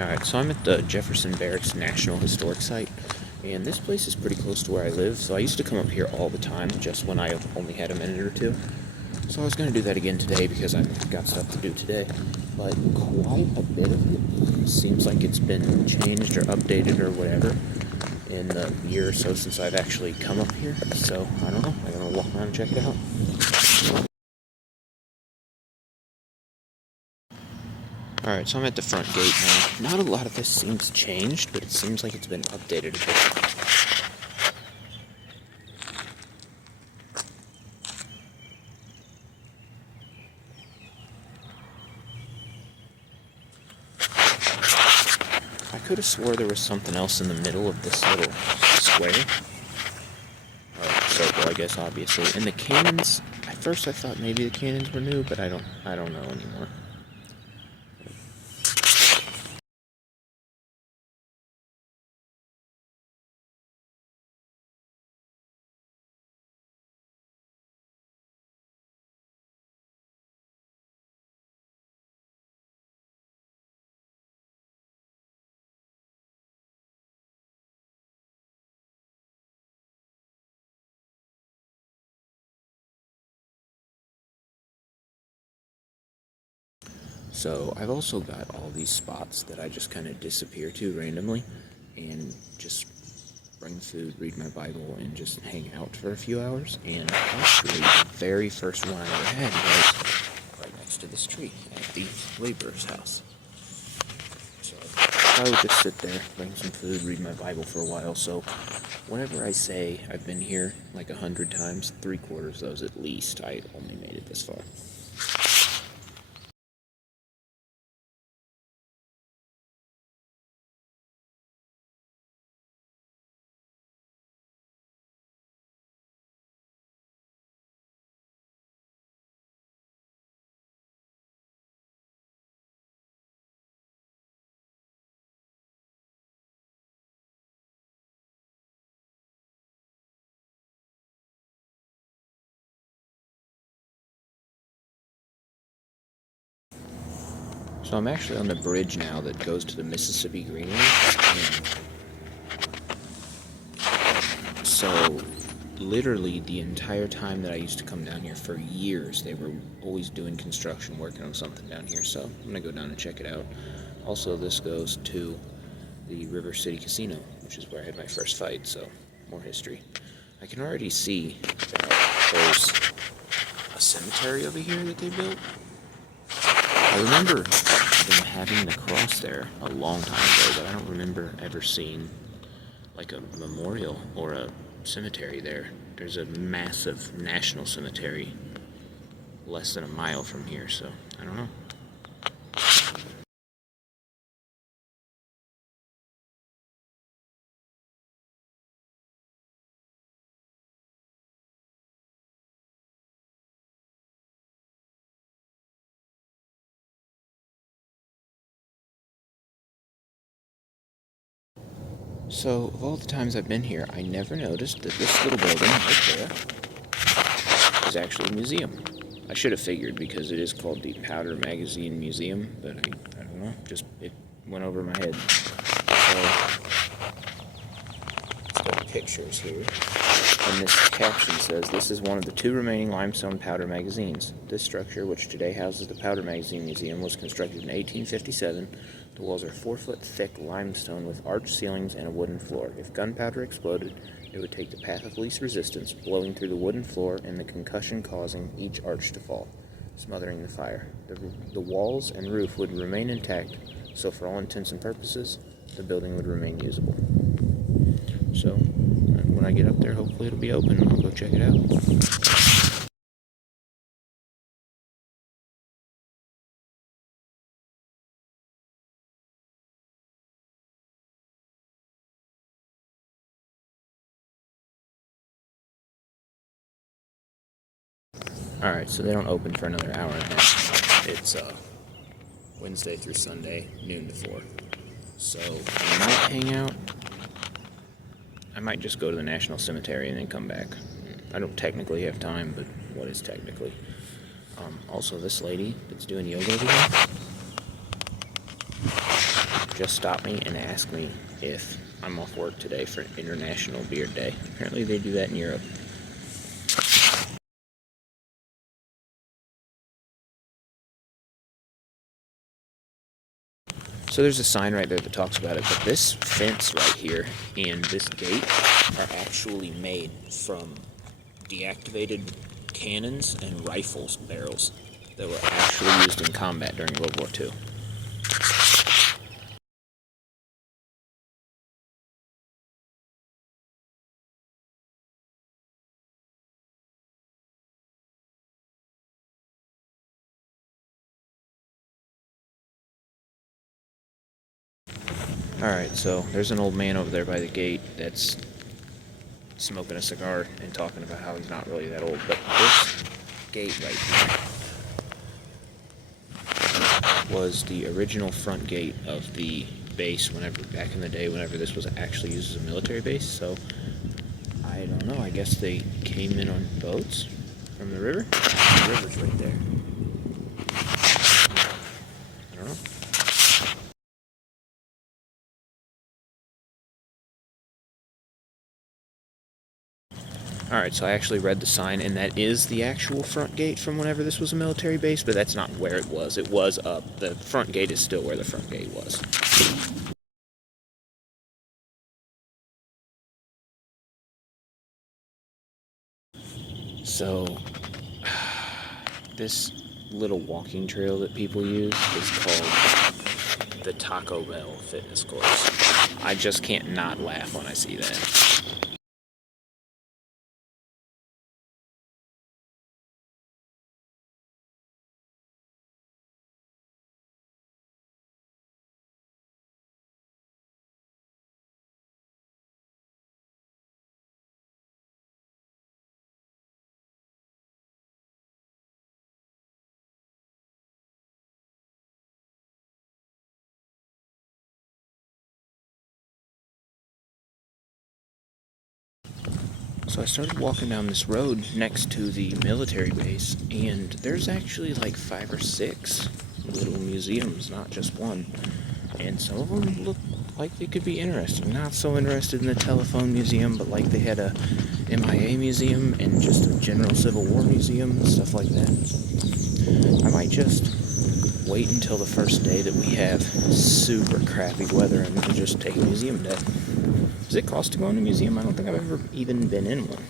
Alright, so I'm at the Jefferson Barracks National Historic Site, and this place is pretty close to where I live, so I used to come up here all the time, just when I only had a minute or two. So I was going to do that again today because I've got stuff to do today, but quite a bit of it seems like it's been changed or updated or whatever in the year or so since I've actually come up here, so I don't know, I'm going to walk around and check it out. Alright, so I'm at the front gate now. Not a lot of this seems changed, but it seems like it's been updated a bit. I could have swore there was something else in the middle of this little square. Or circle, I guess, obviously. And the cannons, at first I thought maybe the cannons were new, but I don't know anymore. So I've also got all these spots that I just kind of disappear to randomly and just bring food, read my Bible, and just hang out for a few hours. And actually, the very first one I ever had was right next to this tree at the laborer's house. So I would just sit there, bring some food, read my Bible for a while. So whenever I say I've been here like 100 times, 3/4 of those at least, I only made it this far. So I'm actually on the bridge now that goes to the Mississippi Greenway. So literally the entire time that I used to come down here for years, they were always doing construction, working on something down here. So I'm going to go down and check it out. Also, this goes to the River City Casino, which is where I had my first fight, so more history. I can already see that there's a cemetery over here that they built. I remember them having the cross there a long time ago, but I don't remember ever seeing like a memorial or a cemetery there. There's a massive national cemetery less than a mile from here, so I don't know. So, of all the times I've been here, I never noticed that this little building right there is actually a museum. I should have figured because it is called the Powder Magazine Museum, but I don't know, just it went over my head. So, it's got pictures here, and this caption says, "This is one of the 2 remaining limestone powder magazines. This structure, which today houses the Powder Magazine Museum, was constructed in 1857. The walls are 4-foot thick limestone with arched ceilings and a wooden floor. If gunpowder exploded, it would take the path of least resistance, blowing through the wooden floor and the concussion causing each arch to fall, smothering the fire. The walls and roof would remain intact, so for all intents and purposes, the building would remain usable." So, when I get up there, hopefully it'll be open and I'll go check it out. Alright, so they don't open for another hour and a half. It's Wednesday through Sunday, noon to 4. So I might hang out. I might just go to the National Cemetery and then come back. I don't technically have time, but what is technically? Also, this lady that's doing yoga over here just stopped me and asked me if I'm off work today for International Beard Day. Apparently they do that in Europe. So there's a sign right there that talks about it, but this fence right here and this gate are actually made from deactivated cannons and rifles barrels that were actually used in combat during World War II. Alright, so there's an old man over there by the gate that's smoking a cigar and talking about how he's not really that old, but this gate right here was the original front gate of the base whenever, back in the day, whenever this was actually used as a military base. So I don't know, I guess they came in on boats from the river. The river's right there. I don't know. Alright, so I actually read the sign, and that is the actual front gate from whenever this was a military base, but that's not where it was. It was up. The front gate is still where the front gate was. So, this little walking trail that people use is called the Taco Bell Fitness Course. I just can't not laugh when I see that. So I started walking down this road next to the military base, and there's actually like 5 or 6 little museums, not just one. And some of them look like they could be interesting. Not so interested in the telephone museum, but like they had a MIA museum and just a general Civil War museum and stuff like that. So I might just wait until the first day that we have super crappy weather and we'll just take a museum day. Does it cost to go in a museum? I don't think I've ever even been in one.